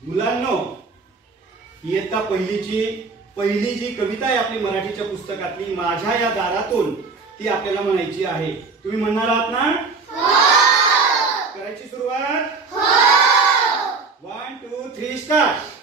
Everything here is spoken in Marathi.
मुलांनो, इयत्ता पहिली जी कविता आहे आपली मराठीच्या पुस्तकातली माझ्या या दारातून, ती आपल्याला म्हणायची आहे. तुम्ही म्हणणार आहात ना? करायची सुरुवात. 1 2 3 स्टार्ट.